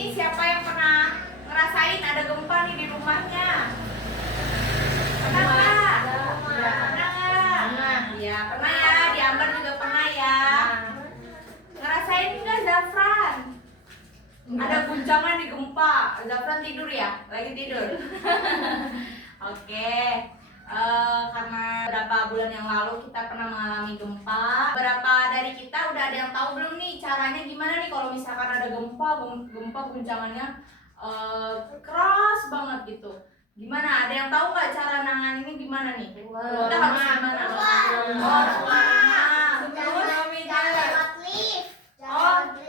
sini siapa yang pernah ngerasain ada gempa nih di rumahnya? Pernah nggak? Pernah nggak? Ya pernah ya, di Ambar juga pernah ya. Ngerasain nggak Zafran? Ada guncangan di gempa. Zafran tidur ya? Lagi tidur. Oke. Karena beberapa bulan yang lalu kita pernah mengalami gempa. Beberapa dari kita udah ada yang tahu belum nih caranya gimana nih kalau misalkan ada gempa guncangannya keras banget gitu. Gimana? Ada yang tahu nggak cara nanganinnya gimana nih? Kita harus gimana?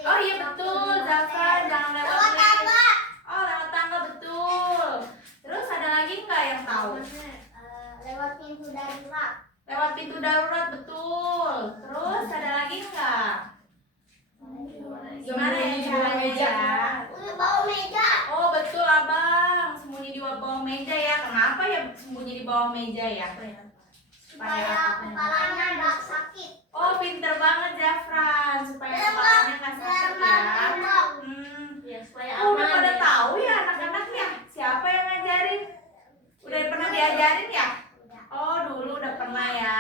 Oh iya betul, Zafran jangan lewat lift. Oh lewat tangga betul. Terus ada lagi nggak yang tahu? Lewat pintu darurat. Lewat pintu darurat betul. Terus ada lagi nggak? Gimana ya caranya ya? Bawah meja. Oh betul abang, sembunyi di bawah meja ya. Kenapa ya sembunyi di bawah meja ya? Supaya kepalanya nggak sakit. Oh pinter banget Zafran, supaya kepalanya nggak sakit ya. Oh, udah pada tahu ya anak-anaknya. Siapa yang ngajarin? Udah pernah diajarin ya? Oh dulu udah pernah ya.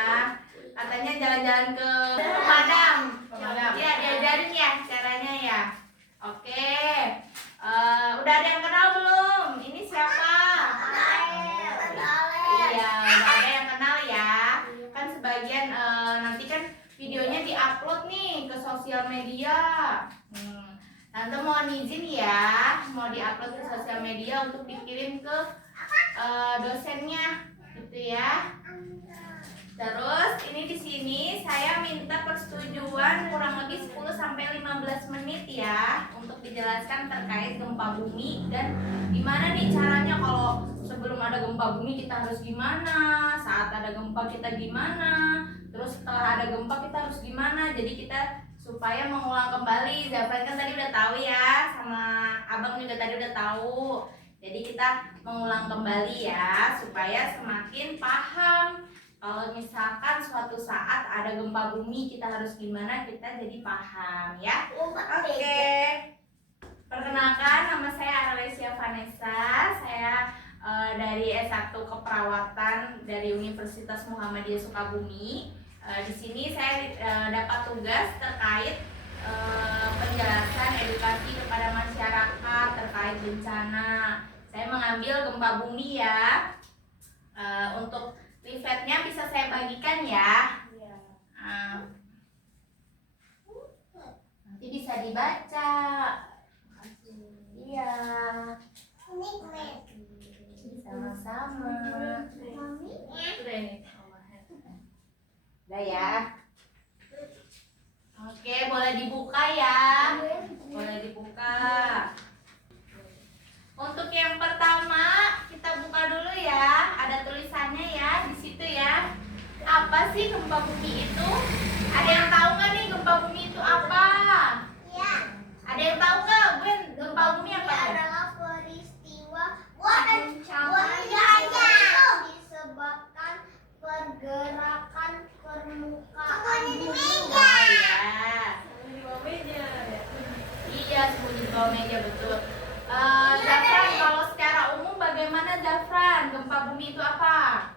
Katanya jalan-jalan ke pemadam. Ya diajarin ya caranya ya. Oke. Udah ada yang kenal belum? Ini siapa? Iya, udah ada yang kenal ya. Kan sebagian nanti kan videonya diupload nih ke sosial media. Tante mohon izin ya, mau diupload ke sosial media untuk dikirim ke dosennya, gitu ya. Terus ini di sini saya minta persetujuan kurang lebih 10 sampai 15 menit ya untuk dijelaskan terkait gempa bumi dan gimana nih caranya kalau sebelum ada gempa bumi kita harus gimana, saat ada gempa kita gimana, terus setelah ada gempa kita harus gimana. Jadi kita supaya mengulang kembali, Zafran kan tadi udah tahu ya, sama abang juga tadi udah tahu. Jadi kita mengulang kembali ya supaya semakin paham. Kalau misalkan suatu saat ada gempa bumi kita harus gimana, kita jadi paham ya. Oke. Perkenalkan, nama saya Arlesia Vanessa. Saya dari S1 Keperawatan dari Universitas Muhammadiyah Sukabumi. Di sini saya dapat tugas terkait penjelasan edukasi kepada masyarakat terkait bencana. Saya mengambil gempa bumi ya. Untuk leafletnya bisa saya bagikan ya. Nanti bisa dibaca. Iya. Sama-sama. Udah ya. Oke, boleh dibuka ya. Boleh dibuka. Untuk yang pertama, kita buka dulu ya. Ada tulisannya ya di situ ya. Apa sih gempa bumi itu? Ada yang tahu nggak nih gempa bumi itu apa? Ya. Ada yang tahu nggak, Gwen? Gempa bumi apa? Adalah peristiwa guncangan yang disebabkan pergerakan permukaan bumi. Oh, iya. Iya, sembunyi di bawah meja betul. Zafran, kalau secara umum bagaimana Zafran? Gempa bumi itu apa?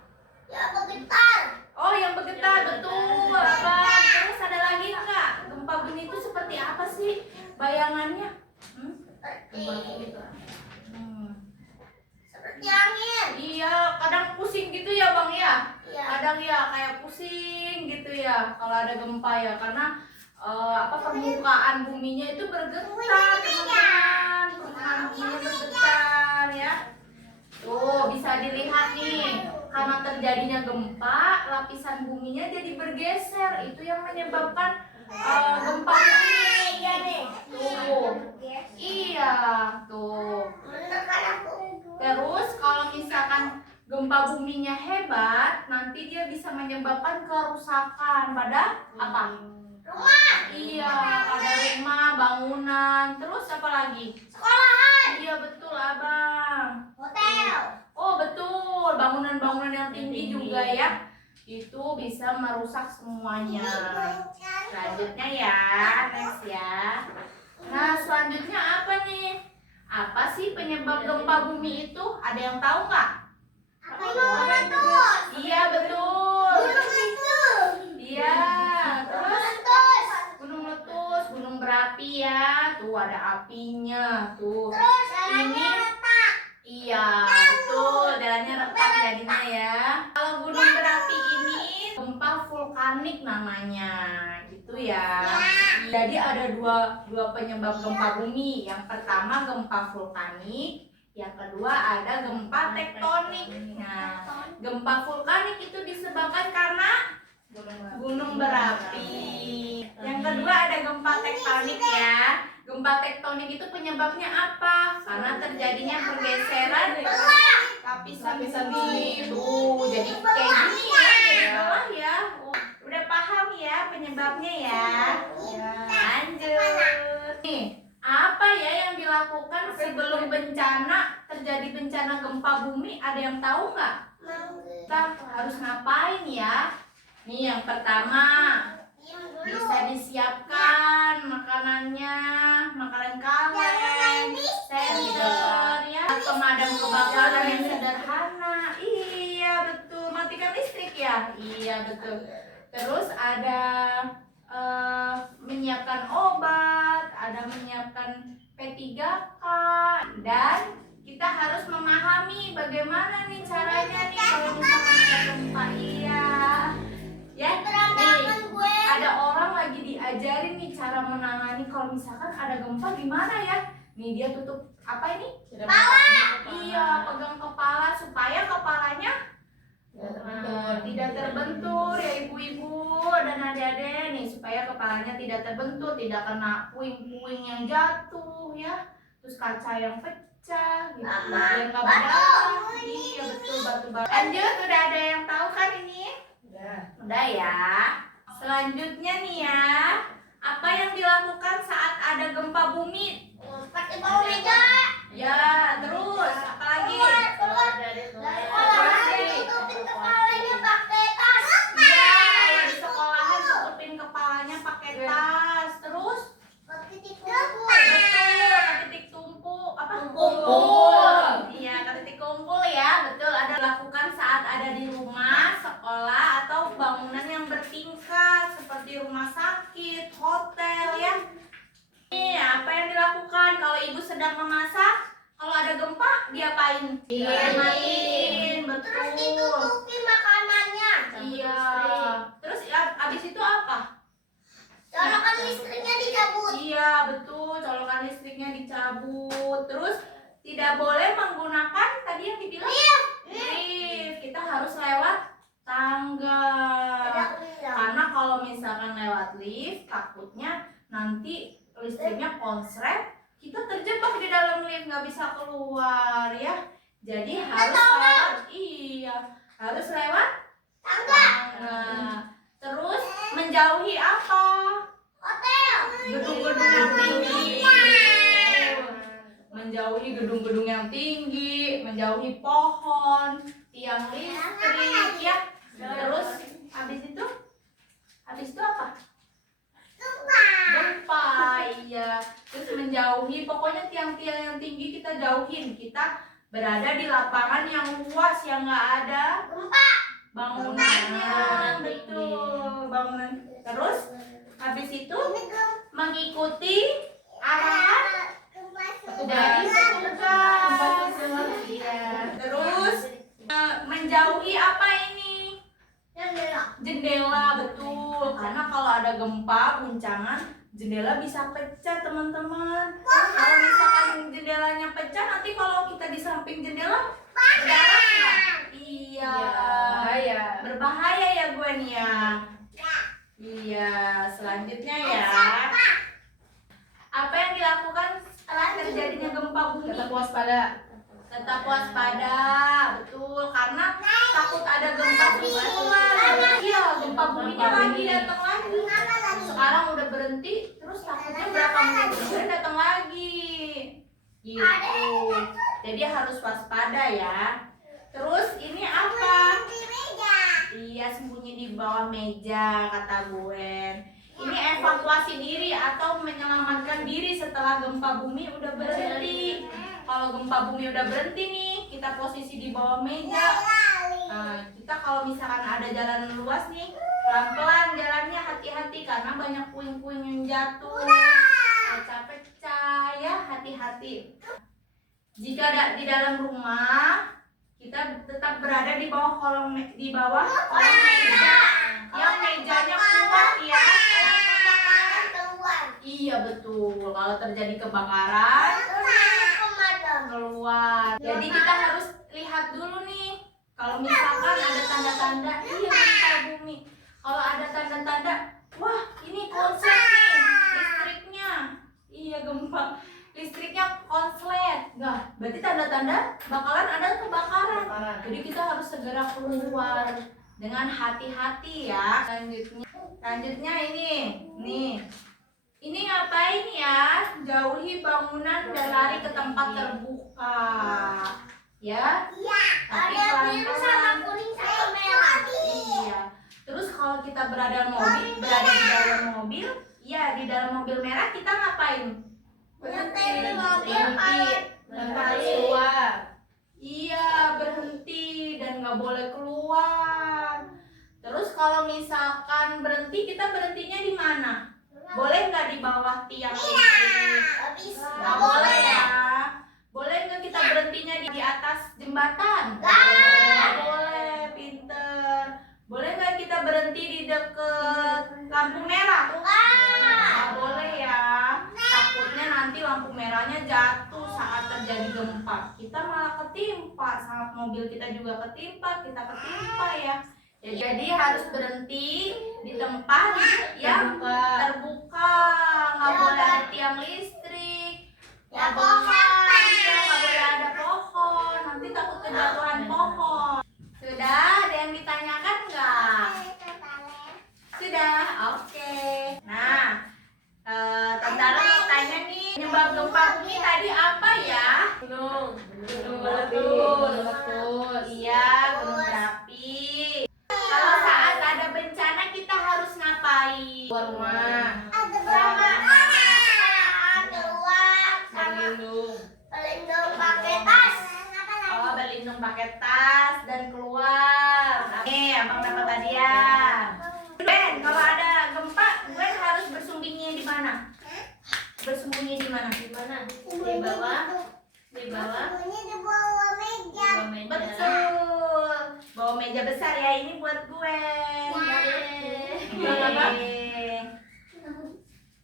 Ya bergetar. Oh, yang bergetar betul, abang. Terus ada lagi nggak? Gempa bumi itu seperti apa sih bayangannya? Gempa bumi itu. Seperti angin. Iya, kadang pusing gitu ya bang ya. Iya. Kadang ya kayak pusing gitu ya kalau ada gempa ya, karena permukaan buminya itu bergetar teman-teman. Permukaan buminya bergetar ya. Tuh bisa dilihat nih, karena terjadinya gempa lapisan buminya jadi bergeser. Itu yang menyebabkan gempa bumi. Iya nih. Tuh. Iya, tuh. Terus kalau misalkan gempa buminya hebat, nanti dia bisa menyebabkan kerusakan pada apa? Rumah. Iya, pada rumah, bangunan, terus apa lagi? Sekolahan. Iya betul abang. Hotel. Oh betul, bangunan-bangunan yang tinggi juga ya. Itu bisa merusak semuanya. Selanjutnya ya, next ya. Nah selanjutnya apa nih? Apa sih penyebab gempa bumi itu? Ada yang tahu nggak? Gunung meletus. Iya betul. Gunung meletus. Iya. Terus Meletus. gunung meletus, gunung berapi ya. Tuh ada apinya tuh. Terus Ini retak. iya betul. Jalannya retak jadinya ya. Kalau gunung berapi ini gempa vulkanik namanya, gitu ya. Jadi ada dua penyebab gempa bumi. Yang pertama gempa vulkanik, yang kedua ada gempa tektonik. Nah, gempa vulkanik itu disebabkan karena gunung berapi. Yang kedua ada gempa tektonik ya. Gempa tektonik itu penyebabnya apa? Karena terjadinya pergeseran lapisan bumi. Tuh, jadi kayak gini ya, kayak belah ya. Udah paham ya penyebabnya ya? Lanjut. Nih, apa ya yang dilakukan sebelum terjadi bencana gempa bumi? Ada yang tahu nggak? Kita harus ngapain ya? Nih yang pertama, bisa disiapkan makanannya, makanan kaleng, senter ya, pemadam kebakaran yang sederhana. Iya betul, matikan listrik ya. Iya betul. Terus ada menyiapkan obat, ada menyiapkan P3K, dan kita harus memahami bagaimana nih caranya nih kalau misalkan ada gempa. Iya ya, nih ada orang lagi diajarin nih cara menangani kalau misalkan ada gempa gimana ya. Nih dia tutup apa ini? Iya, pegang kepala supaya kepalanya tidak terbentur ya ibu-ibu dan adik-adik nih, supaya kepalanya tidak terbentur, tidak kena puing-puing yang jatuh ya, terus kaca yang pecah gitu, biar nggak berdarah. Iya betul, batu-batu. Lanjut, udah ada yang tahu kan ini? Udah ya. Selanjutnya nih ya, apa yang dilakukan saat ada gempa bumi? Pakai bawah meja. Ya, terus apalagi? Tutupin kepalanya pakai tas. Iya, kalau di sekolahan tutupin kepalanya pakai tas. Terus Pakai titik betul, titik tumpu apa? Kumpul. Iya, titik kumpul ya, betul. Ada dilakukan saat ada di rumah, sekolah atau bangunan yang bertingkat seperti rumah sakit, hotel ya. Nih, apa yang dilakukan kalau ibu sedang memasak? Kalau ada gempa, diapain? Dimatiin, betul. Terus ditutupin makanannya. Iya. Terus abis itu apa? Colokan listriknya dicabut. Iya, betul. Colokan listriknya dicabut. Terus tidak boleh menggunakan tadi yang dibilang lift. Kita harus lewat tangga. Karena kalau misalkan lewat lift, takutnya nanti listriknya konslet, kita terjebak di dalam lift, nggak bisa keluar ya. Jadi harus lewat, harus lewat tangga. Terus menjauhi apa? Hotel. Gedung-gedung yang tinggi. Menjauhi gedung-gedung yang tinggi, menjauhi pohon, tiang listrik ya. Terus habis itu apa? Gempa, iya. Terus menjauhi, pokoknya tiang-tiang yang tinggi kita jauhin. Kita berada di lapangan yang luas, yang nggak ada bangunannya. Betul, bangunan. Terus habis itu mengikuti arahan dari petugas. Iya. Terus menjauhi apa ini? Jendela, betul. Karena kalau ada gempa, guncangan, jendela bisa pecah teman-teman. Kalau misalkan jendelanya pecah, nanti kalau kita di samping jendela berdarah nggak? Iya. Berbahaya ya gue nih ya. Iya. Selanjutnya ya. Apa yang dilakukan setelah terjadinya gempa bumi? Tetap waspada, betul. Karena takut ada gempa susulan. Iya, gempa buminya lagi datang lagi. Sekarang udah berhenti, terus takutnya berapa menit kemudian datang lagi. Gitu. Jadi harus waspada ya. Terus ini apa? Iya, sembunyi di bawah meja kata Gwen. Ini evakuasi diri atau menyelamatkan diri setelah gempa bumi udah berhenti. kalau gempa bumi udah berhenti nih, kita posisi di bawah meja. Nah, kita kalau misalkan ada jalan luas nih, pelan-pelan jalannya, hati-hati karena banyak puing-puing yang jatuh, pecah-pecah ya, hati-hati. Jika di dalam rumah, kita tetap berada di bawah kolong meja, yang mejanya kuat ya. Iya betul. Kalau terjadi kebakaran, keluar. Jadi kita harus lihat dulu nih. Kalau misalkan ada tanda-tanda, iya gempa bumi. Kalau ada tanda-tanda, wah ini konslet nih listriknya. Iya gempa, listriknya konslet. Nah, berarti tanda-tanda bakalan ada kebakaran. Jadi kita harus segera keluar dengan hati-hati ya. Selanjutnya ini. Ini ngapain ya? Jauhi bangunan dan lari ke tempat terbuka. Ya? Tapi pelan-pelan. Iya. Terus kalau kita berada di dalam mobil, ya di dalam mobil merah kita ngapain? Berhenti. Keluar. Iya, berhenti dan nggak boleh keluar. Terus kalau misalkan berhenti, kita berhentinya di mana? Boleh nggak di bawah tiang listrik? Nggak boleh ya. Boleh nggak kita berhentinya di atas jembatan? Nggak boleh, pinter. Boleh nggak kita berhenti di deket lampu merah? Nggak boleh ya. Takutnya nanti lampu merahnya jatuh saat terjadi gempa. Kita malah ketimpa, saat mobil kita juga ketimpa, kita ketimpa ya. Jadi harus berhenti di tempat yang terbuka, nggak boleh ada tiang listrik, nggak boleh ada pohon, nanti takut kejatuhan pohon. Sudah, ada yang ditanyakan nggak? Sudah, oke. Nah, Tentara mau tanya nih, penyebab gempa bumi tadi apa ya? Gunung meletus. Iya, gunung berapi. Kalau saat ada bencana kita harus ngapain? Keluar rumah. Berlindung pakai tas. Oh, berlindung pakai tas dan keluar. Nih, abang dapat hadiah. Ben, kalau ada gempa, gue harus bersembunyi di mana? Bersembunyi di mana? Di mana? Di bawah. Di bawah. Di bawah meja. Betul. Bawa meja besar ya, ini buat gue.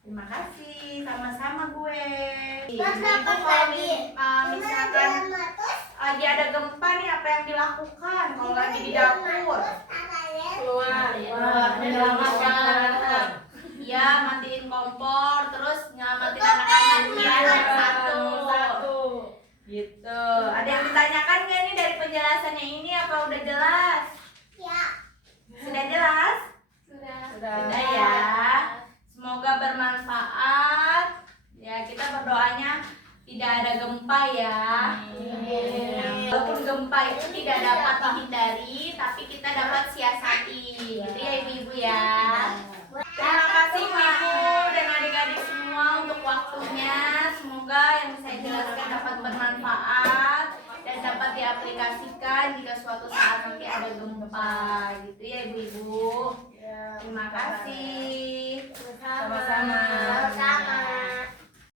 Terima kasih, sama-sama gue. Ibu kalau misalkan lagi ada gempa nih, apa yang dilakukan? Kalau lagi di dapur, keluar, menyelamatkan. Ya, matiin kompor, terus nyelamatin anak-anak biar satu. Gitu. Ada yang ditanyakan nggak nih dari penjelasannya ini? Apa udah jelas? Ya. Sudah jelas? Sudah ya. Semoga bermanfaat. Ya, kita berdoanya tidak ada gempa ya. Walaupun gempa itu tidak dapat dihindari, tapi kita dapat siasati. Gitu ya ibu-ibu ya. Terima kasih ibu dan adik-adik semua untuk waktunya. Semoga yang saya jelaskan dapat bermanfaat dan dapat diaplikasikan jika suatu saat nanti ada gempa. Gitu ya ibu-ibu. Terima kasih.